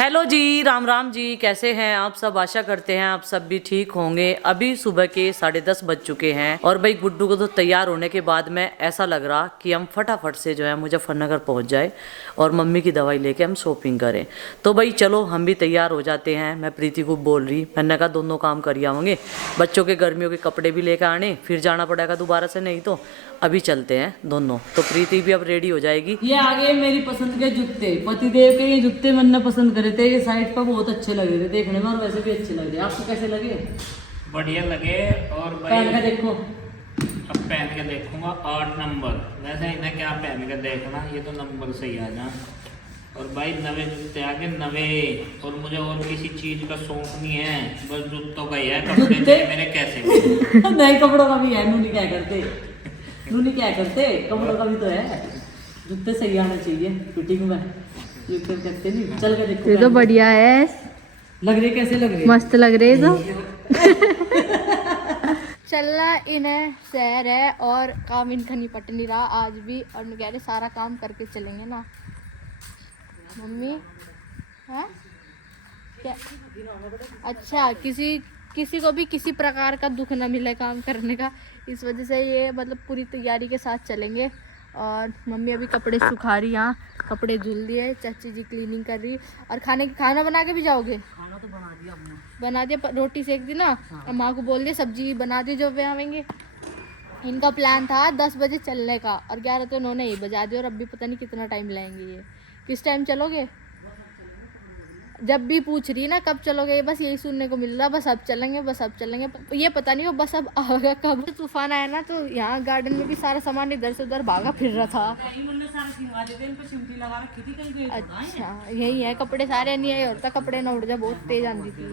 Hello जी, राम राम जी। कैसे हैं आप सब? आशा करते हैं आप सब भी ठीक होंगे। अभी सुबह के 10:30 बज चुके हैं और भाई गुड्डू को तो तैयार होने के बाद में ऐसा लग रहा कि हम फटाफट से जो है मुजफ्फरनगर पहुंच जाए और मम्मी की दवाई लेके हम शॉपिंग करें। तो भाई चलो हम भी तैयार हो जाते हैं। मैं प्रीति को बोल रही, मैंने कहा दोनों काम कर आवेंगे, बच्चों के गर्मियों के कपड़े भी लेकर आने, फिर जाना पड़ेगा दोबारा से, नहीं तो अभी चलते हैं दोनों। तो प्रीति भी अब रेडी हो जाएगी। ये आगे मेरी पसंद के जूते, पतिदेव के ये जूते मैंने पसंद करे थे, ये साइड पर बहुत अच्छे लग रहे थे देखने में और वैसे भी अच्छे लग रहे। आपको कैसे लगे? बढ़िया लगे। और भाई पहन के देखो। अब पहन के देखूंगा 8 नंबर। वैसे इन्हें क्या पहन के देखना, ये तो नंबर सही आ जा। और भाई नवे जूते आगे नवे, और मुझे और किसी चीज का शौक नहीं है, बस जूतों का ही है। कपड़े थे मेरे कैसे नहीं, कपड़ों का भी है। नूनी क्या करते, नूनी क्या करते, कपड़ों का भी तो है। जूते सही आना चाहिए फिटिंग में, जूते कहते नहीं। चल के देखो। ये तो बढ़िया है, लग रहे कैसे लग रहे? मस्त लग रहे तो। चलना इन्हें सैर है और काम इनका निपट नहीं रहा आज भी, और मैं कह रही सारा काम करके चलेंगे ना मम्मी। है क्या? अच्छा, किसी को भी किसी प्रकार का दुख ना मिले काम करने का, इस वजह से ये मतलब पूरी तैयारी के साथ चलेंगे। और मम्मी अभी कपड़े सुखा रही, यहाँ कपड़े धुल दिए, चाची जी क्लीनिंग कर रही। और खाना बना के भी जाओगे? खाना तो बना दिया हमने। बना दिया, रोटी सेक दी ना। और माँ को बोल दिया सब्जी बना दी जो वे आवेंगे। इनका प्लान था 10 बजे चलने का, और 11 तो उन्होंने ही बजा दिया, और अब भी पता नहीं कितना टाइम लगेंगे। ये किस टाइम चलोगे? जब भी पूछ रही है ना कब चलोगे, ये बस यही सुनने को मिल रहा, बस अब चलेंगे, बस अब चलेंगे। ये पता नहीं वो बस अब आएगा कब। तूफान आया ना तो यहाँ गार्डन में भी सारा सामान इधर से उधर भागा फिर रहा था। अच्छा, यही है, कपड़े सारे नहीं आए और कपड़े ना उड़ जाए, बहुत तेज आंधी थी।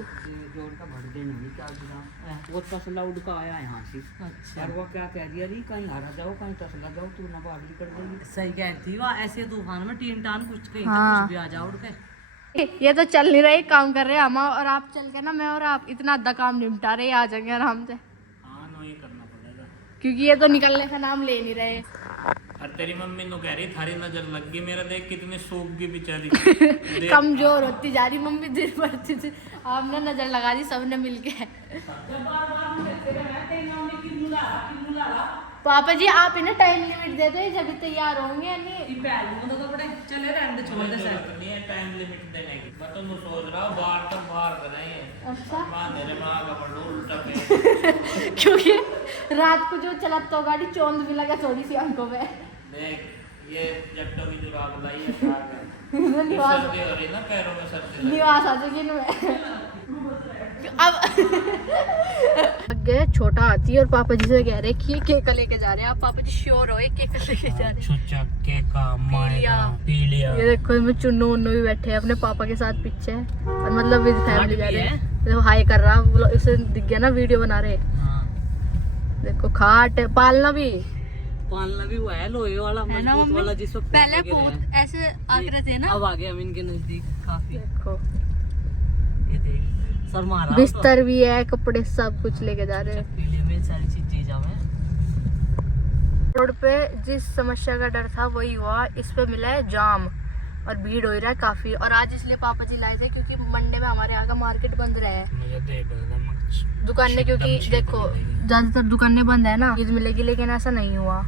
वो तसला उड़ का आया यहाँ से। अच्छा। और वो क्या कह दिया रही, कहीं हरा जाओ कहीं तसला जाओ, तू ना बागली कर देगी। सही कह रही थी, वह ऐसे तूफान में टीन टान कुछ कहीं हाँ। कुछ भी आ जाओ उड़ के। ये तो चल नहीं रहे, काम कर रहे हैं हम, और आप चल के ना मैं और आप इतना अद्धा काम निपटा रहे, आ जाएंगे आराम से। हाँ नो, ये करना पड़ेगा क्योंकि ये तो निकलने का नाम ले नहीं रहे। और तेरी मम्मी नो कह रही थारी नजर लग गई, मेरा देख कितनी सूख गई बेचारी। कमजोर होती जा रही मम्मी दिन भर। आपने नजर लगा दी सबने मिलके। पापा जी आप इन्हें टाइम लिमिट दे दो, ये जब तैयार होंगे चले रहने छोड़ दे सर। नहीं है टाइम लिमिट देने की, मैं तो सोच रहा हूँ बाहर तक बाहर करेंगे। अच्छा। मेरे माँ का पढ़ो उल्टा पे। क्योंकि रात को जो चलाता गाड़ी चौंध भी लगा थोड़ी सी आंखों पे। देख ये जट्टों की जुराब लाई है, निवास सर्दी हो रही ना, पैरों में सर्दी लगी। निवास आ जाएगी इनमें। अब आगे छोटा आती है और पापा जी से कह रहे कि ये केक लेके जा रहे हैं। आप पापा जी श्योर हो ये केक लेके जा रहे हैं? चक्के का मायना पी लिया। ये देखो इसमें चुन्नू उन्नू भी बैठे हैं अपने पापा के साथ पीछे, और मतलब विद फैमिली जा रहे हैं। देखो हाई कर रहा, उसे दिख गया ना वीडियो बना रहे। देखो खाट पालना भी हुआ है, लोहे वाला मजबूत वाला, जिसको पहले बहुत ऐसे आंकड़े थे ना, अब आ गए हम इनके नजदीक काफी। देखो ये देख सर मारा बिस्तर भी है, कपड़े सब कुछ लेके जा रहे हैं। पीले में सारी चीजें जावे। रोड पे जिस समस्या का डर था वही हुआ, इस पे मिला है जाम और भीड़ हो रहा है काफी। और आज इसलिए पापा जी लाए थे क्योंकि मंडे में हमारे यहाँ का मार्केट बंद रहा है, मुझे देख दुकानें, क्योंकि देखो ज्यादातर दुकानें बंद है ना, ईद मिलेगी, लेकिन ऐसा नहीं हुआ।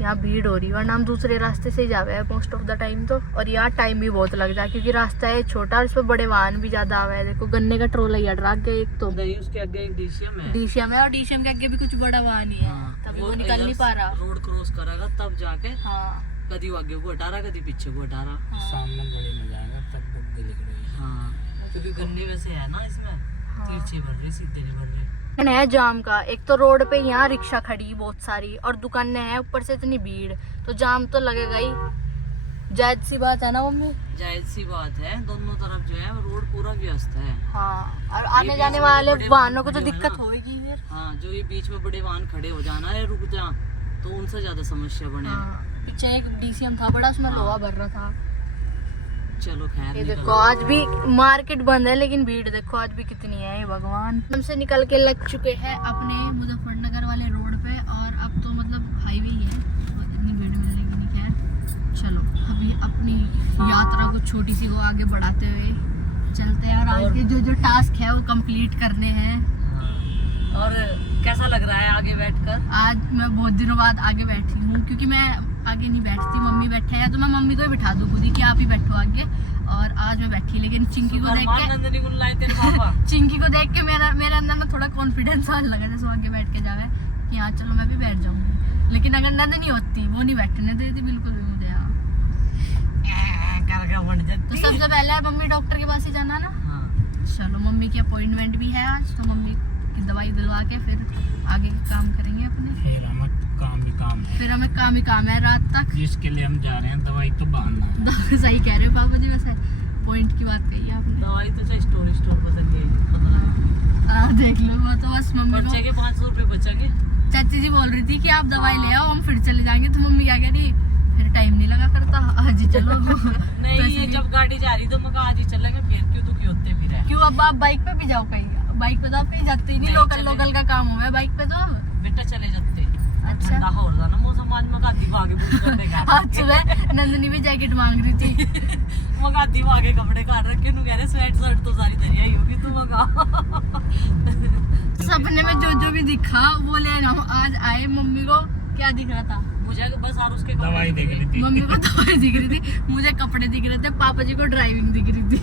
यहाँ भीड़ हो रही है, वरना हम दूसरे रास्ते से ही जावे हैं मोस्ट ऑफ द टाइम तो। और यहाँ टाइम भी बहुत लग जाए क्योंकि रास्ता है छोटा और इस पर बड़े वाहन भी ज्यादा आवे हैं। देखो गन्ने का ट्रोला ही अड़ रहा है एक तो, नहीं उसके आगे एक डीसीएम है। डीसीएम है, और डीसीएम के आगे भी कुछ बड़ा वाहन ही है। तभी वो निकल नहीं पा रहा। रोड क्रॉस करेगा तब जाके हाँ, कभी आगे को हटा रहा, कभी पीछे को हटा रहा। सामने गली में जाएगा तब बुक लिख रही है। हाँ, क्योंकि गन्ने में से है ना, इसमें तिरछी भर रही, सीधे नहीं भर रही है जाम का। एक तो रोड पे यहाँ रिक्शा खड़ी बहुत सारी और दुकानें हैं, ऊपर से इतनी भीड़, तो जाम तो लगेगा ही। जायज सी बात है ना मम्मी? जायज सी बात है। दोनों तरफ जो है रोड पूरा व्यस्त है। हाँ, और आने जाने वाले वाहनों को तो दिक्कत होगी फिर। हाँ, जो ये बीच में बड़े वाहन खड़े हो जाना है, रुक जा, तो उनसे ज्यादा समस्या बने। हाँ, पीछे एक डीसीएम था बड़ा, उसमें लोहा भर रहा था। चलो खैर, ये देखो आज भी मार्केट बंद है, लेकिन भीड़ देखो आज भी कितनी है, भगवान। हमसे निकल के लग चुके हैं अपने मुजफ्फरनगर वाले रोड पे, और अब तो मतलब हाईवे ही है, तो इतनी भीड़ मिलेगी नहीं। खैर चलो अभी अपनी यात्रा को छोटी सी को आगे बढ़ाते हुए चलते हैं और आज के जो टास्क है वो कंप्लीट करने हैं। और कैसा लग रहा है आगे बैठकर? आज मैं बहुत दिनों बाद आगे बैठी हूँ क्योंकि मैं आगे नहीं बैठती, मम्मी बैठे हैं तो मैं मम्मी को ही बिठा दूँ खुद ही कि आप ही बैठो आगे। और आज मैं बैठी, लेकिन चिंकी को देख के नंदनी को लाए थे पापा। चिंकी को देख के मेरे अंदर ना थोड़ा कॉन्फिडेंस आने लगा जैसे वो आगे बैठ के जावे कि हाँ चलो मैं भी बैठ जाऊंगी। लेकिन अगर नंदनी होती वो नहीं बैठने देती बिल्कुल भी मुझे। यहाँ तो सबसे पहले मम्मी डॉक्टर के पास ही जाना ना। चलो मम्मी की अपॉइंटमेंट भी है आज, तो मम्मी की दवाई दिलवा के फिर आगे के काम करेंगे अपने। फिर हमें काम ही काम है। फिर हमें काम ही काम है रात तक। जिसके लिए हम जा रहे हैं दवाई तो बहाना है। सही कह रहे हो पापा जी, वैसे पॉइंट की बात कही आपने। दवाई तो चाहे स्टोर बदल गई। हाँ देख लो, वो तो बस मम्मी बच्चे के 500 रुपए बचेंगे। चाची जी बोल रही थी कि आप दवाई ले आओ हम फिर चले जाएंगे, तो मम्मी क्या कह रही फिर टाइम नहीं लगा करता आज ही चलो। नहीं ये जब गाड़ी जा रही तो मैं आज ही चलेंगे, फिर क्यों दुखी होते फिर है। क्यों अब आप बाइक पे भी जाओ कहीं? बाइक पे तो आप कहीं जाते ही नहीं, लोकल का काम हुआ है बाइक पे तो। बेटा चले जाते। अच्छा ठंडा हो रहा ना मौसम, आज मैं गादी भागे बुक करने का। आज सुबह नंदनी भी जैकेट मांग रही थी। मैं गादी भागे कपड़े काट रखे, कह रहे स्वेट शर्ट तो सारी दरिया ही होगी तू मंगा। सपने में जो भी दिखा वो ले ना। आज आए मम्मी को क्या दिख रहा था? मुझे बस और उसके दवाई देख रही थी। मम्मी को दवाई दिख रही थी, मुझे कपड़े दिख रहे थे, पापा जी को ड्राइविंग दिख रही थी।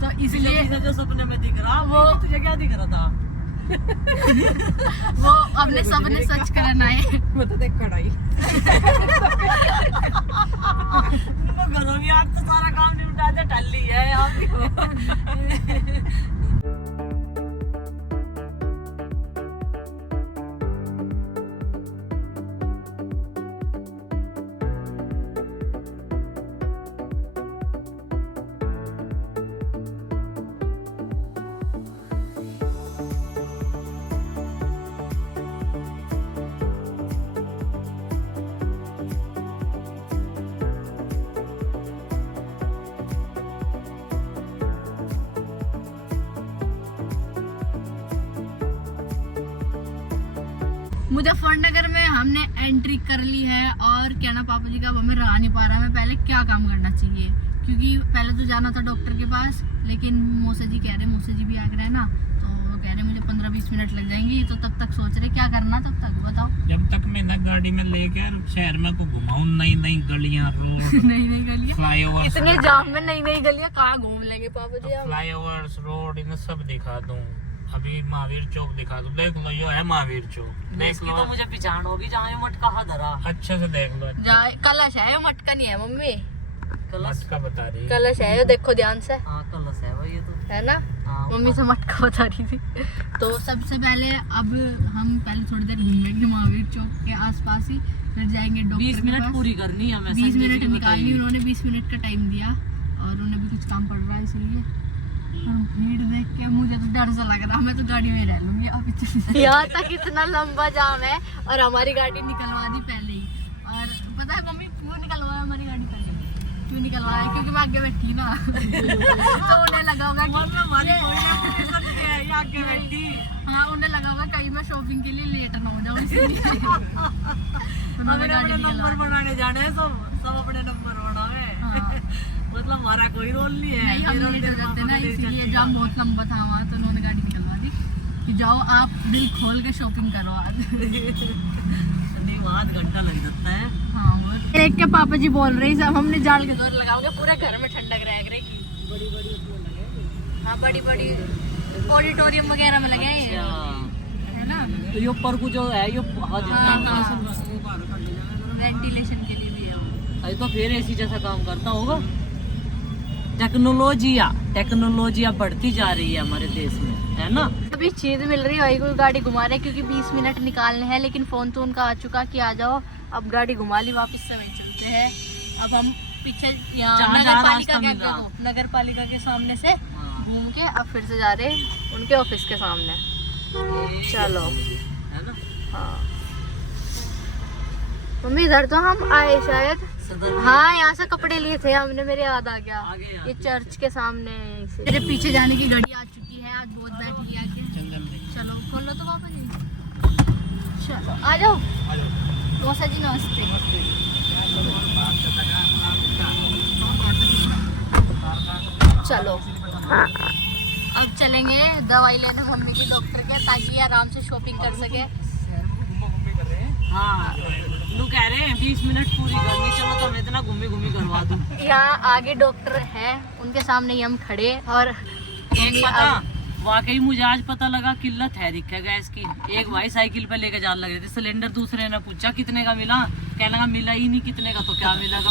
तो इसलिए जो सपने में दिख रहा वो तुझे क्या दिख रहा था? वो अपने सपने सच करना है। वो तो देख कढ़ाई। घरों में आज तो सारा काम निपटा दे, टल्ली है यहाँ। मुजफ्फरनगर में हमने एंट्री कर ली है और क्या ना पापा जी का अब हमें रहा नहीं पा रहा है पहले क्या काम करना चाहिए, क्योंकि पहले तो जाना था डॉक्टर के पास, लेकिन मौसा जी कह रहे, मौसा जी भी आ रहे हैं ना, तो वो कह रहे मुझे 15-20 मिनट लग जाएंगी, तो तब तक सोच रहे क्या करना, तब तक बताओ। जब तक मैं ना गाड़ी में लेके शहर में को घुमाऊं, नई नई गलियां, रोड, नई गलियां, फ्लाईओवर, इतने जाम में नई गलियां कहाँ घूम लेंगे पापा जी? फ्लाईओवर्स, रोड, इन्हें सब दिखा दूं। अभी महावीर चौक दिखा दूं, देख लो ये है महावीर चौक, देख लो। तो मुझे पहचान होगी जहाँ ये मटका धरा। अच्छे से देख लो। कलश है, मटका नहीं है मम्मी, कलश का बता रही है। कलश है, देखो ध्यान से। हाँ कलश है भाई, ये तो है ना। मम्मी से मटका बता रही थी। तो सबसे पहले अब हम पहले थोड़ी देर घूमेंगे महावीर चौक के आसपास ही, फिर जाएंगे डॉक्टर 20 मिनट पूरी करनी है हमें। 20 मिनट निकाली उन्होंने, 20 मिनट का टाइम दिया और उन्हें भी कुछ काम पड़ रहा है इसलिए। और भीड़ देख के मुझे तो डर सा लग रहा, मैं तो गाड़ी में रह लूंगी अब। यहाँ तक इतना लंबा जाम है और हमारी गाड़ी निकलवा दी पहले ही। और पता है मम्मी क्यों निकलवाया हमारी गाड़ी पहले? क्यों निकलवाया? क्योंकि मैं आगे बैठी ना। तो उन्हें लगा होगा आगे बैठी, हाँ उन्हें लगा होगा कहीं मैं शॉपिंग के लिए लेट ना हो जाऊँ, इसलिए नंबर बनाने जाने हैं, सब अपने नंबर बनावे। मतलब हमारा कोई रोल नहीं है। नहीं हम लेट हो जाते ना, इसलिए जाम बहुत लंबा था वहाँ, तो उन्होंने गाड़ी निकलवा दी कि जाओ आप दिल खोल के शॉपिंग करो आज। नहीं वहाँ आध घंटा लग जाता है। हाँ और देख के पापा जी बोल रहे सब हमने जाल के जोर लगाओगे पूरे घर में ठंडक रहेगी। हाँ बड़ी बड़ी ऑडिटोरियम वगैरह में लगे हैं, है ना। तो ये ऊपर को जो है ये वेंटिलेशन के लिए भी है। अरे तो फिर एसी जैसा काम करता होगा। टेक्नोलॉजिया बढ़ती जा रही है हमारे देश में, है ना। अभी चीज मिल रही है भाई को, गाड़ी घुमा रहे क्योंकि 20 मिनट निकालने हैं, लेकिन फोन तो उनका आ चुका कि आ जाओ। अब गाड़ी घुमा ली, वापस से वहीं चलते हैं। अब हम पीछे नगर पालिका के सामने से घूम के अब फिर से जा रहे हैं उनके ऑफिस के सामने। चलो है ना। हाँ मम्मी इधर तो हम आए शायद। हाँ यहाँ से कपड़े लिए थे हमने, मेरे याद आ गया। ये चर्च के सामने से। मेरे पीछे जाने की गाड़ी आ चुकी है, आज बहुत बैठी है आके। चलो खोल लो तो पापा जी। चलो आ जाओ। मौसा जी नमस्ते। चलो अब चलेंगे दवाई लेने मम्मी की डॉक्टर के, ताकि आराम से शॉपिंग कर सके। हाँ लोग कह रहे हैं 20 मिनट पूरी करनी, चलो तो मैं इतना घूमी घूमी करवा दूँ। यहाँ आगे डॉक्टर है, उनके सामने ही हम खड़े। और एक पता वाकई मुझे आज पता लगा किल्लत है दिखे गैस की। एक भाई साइकिल पे लेके जाने लगे थे सिलेंडर, दूसरे ने पूछा कितने का मिला, कहने लगा मिला ही नहीं, कितने का तो क्या मिलेगा,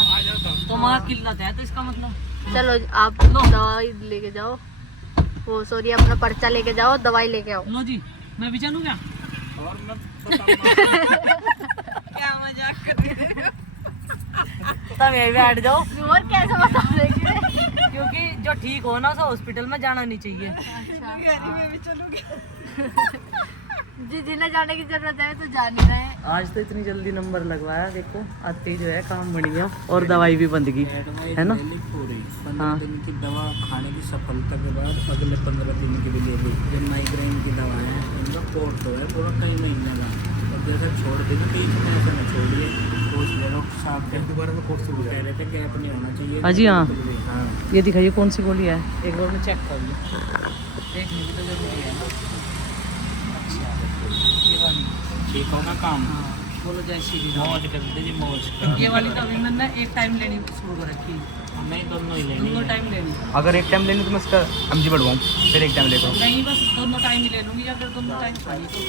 तो वहाँ किल्लत है, तो इसका मतलब। चलो आप दवाई लेके जाओ, वो सॉरी अपना पर्चा लेके जाओ, दवाई लेके आओ। लो जी मैं भी चलूँ क्या? और मत क्या मजाक कर रहे हो? तब यहीं बैठ जाओ, और कैसे बता देंगे? क्योंकि जो ठीक हो ना उसे हॉस्पिटल में जाना नहीं चाहिए। जिन्हें जाने की जरूरत है तो जा नहीं रहे। आज तो इतनी जल्दी नंबर लगवाया, देखो आते ही जो है काम बढ़िया और दवाई भी बंद की है ना। पूरी 15 हाँ। दिन की दवा खाने की सफलता के बाद अगले 15 दिन की भी ले ली। जो माइग्रेन की दवा है उनका कोर्स है पूरा कई महीने का, और जैसे छोड़ दी तो बीच में ऐसा नहीं छोड़िए, कोर्स ले लो साथ में, दोबारा में कोर्स कह रहे थे गैप नहीं होना चाहिए। अजी हाँ। हाँ ये दिखाइए कौन सी गोली है, एक बार में चेक कर लो, देखने की तो जरूरी है ना। अच्छा ये वाली ठीक होगा काम। हाँ बोलो जय श्री राम। मौज कर दीजिए मौज। ये वाली तो अभी मैंने एक टाइम लेनी शुरू कर रखी, नहीं दोनों ही लेनी दोनों है। टाइम लेनी। अगर एक टाइम लेनी तो मैं इसका एमजी बढ़वाऊँ, फिर एक टाइम लेता हूँ। नहीं बस दोनों टाइम ही ले लूँगी, या फिर दोनों टाइम खाली तो।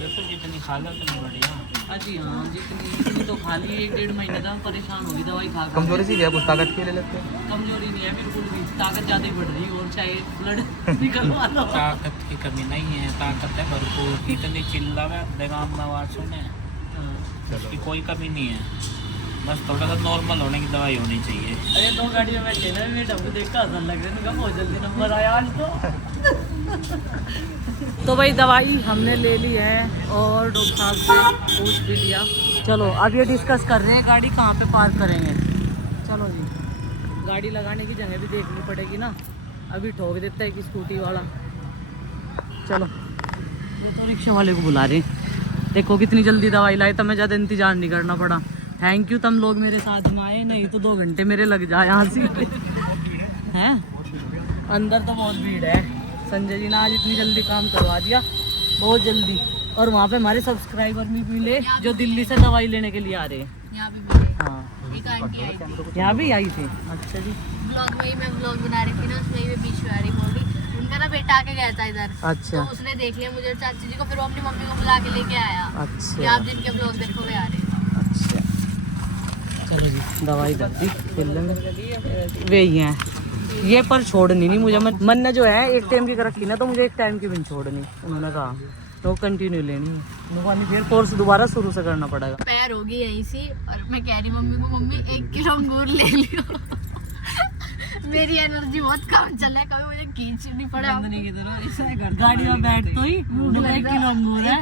ये तो जितनी खा लो उतनी बढ़िया। अजी हाँ जितनी तो खाली 1-1.5 महीने तक परेशान होगी दवाई खा कर। कमजोरी सी है, कुछ ताकत के ले लेते हैं। कमजोरी नहीं है बिल्कुल भी, ताकत ज़्यादा ही बढ़ रही है, और चाहे ब्लड निकलवा लो। ताकत की कमी नहीं है, ताकत है भरपूर। इतनी चिल्ला है बेगाम आवाज़ सुने, उसकी कोई कमी नहीं है। बस थोड़ा सा नॉर्मल होने की दवाई होनी चाहिए। अरे 2 गाड़ी में बैठे ना, मेरे डब्बू देख कर हंसने लग रहे हैं, बहुत जल्दी नंबर आया आज तो भाई दवाई हमने ले ली है और डॉक्टर साहब से पूछ भी लिया। चलो अब ये डिस्कस कर रहे हैं गाड़ी कहाँ पे पार्क करेंगे। चलो जी गाड़ी लगाने की जगह भी देखनी पड़ेगी ना, अभी ठोक देता है कि स्कूटी वाला। चलो ये तो रिक्शे वाले को बुला रहे हैं, देखो कितनी जल्दी दवाई लाई, तो मैं ज़्यादा इंतजार नहीं करना पड़ा। थैंक यू तुम लोग मेरे साथ में आए, नहीं तो 2 घंटे मेरे लग जाए यहाँ से हैं। अंदर तो बहुत भीड़ है, संजय जी ने आज इतनी जल्दी काम करवा दिया, बहुत जल्दी। और वहाँ पे हमारे सब्सक्राइबर भी मिले जो दिल्ली से दवाई लेने के लिए आ रहे हैं। यहाँ भी मिले, हाँ एक आंटी आई थी, यहाँ भी आई थी। अच्छा जी ब्लॉग में ही मैं ब्लॉग बना रही थी ना, उसमें ही मैं बीच में आ रही बोल रही, उनका ना बेटा आके गया था इधर, अच्छा तो उसने देख लिया मुझे और चाची जी को, फिर वो अपनी मम्मी को बुला के लेके आया कि अच्छा आप जिनके ब्लॉग देखोगे आ रहे हैं। अच्छा चलो जी दवाई दर्दी फिर लेंगे वे ही हैं ये, पर छोड़नी नहीं मुझे। मन ने जो है एक टाइम की रखी ना, तो मुझे एक टाइम की भी नहीं छोड़नी, उन्होंने कहा तो कंटिन्यू लेनी है। मुझे फिर कोर्स दोबारा शुरू से करना पड़ेगा। पैर होगी यहीं से, और मैं कह रही मम्मी को, मम्मी 1 किलो अंगूर ले लियो मेरी एनर्जी बहुत कम चल है, कभी मुझे खींचनी पड़े। गाड़ी में बैठ तो ही 1 किलो अंगूर है,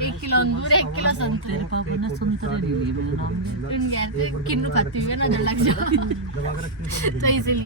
1 किलो अंगूर, 1 किलो संतरे। तेरे पापा ने संतरे नहीं लिए मेरे नाम में। किन्नू खाती हुई है ना, जल लग जाओ तो इसीलिए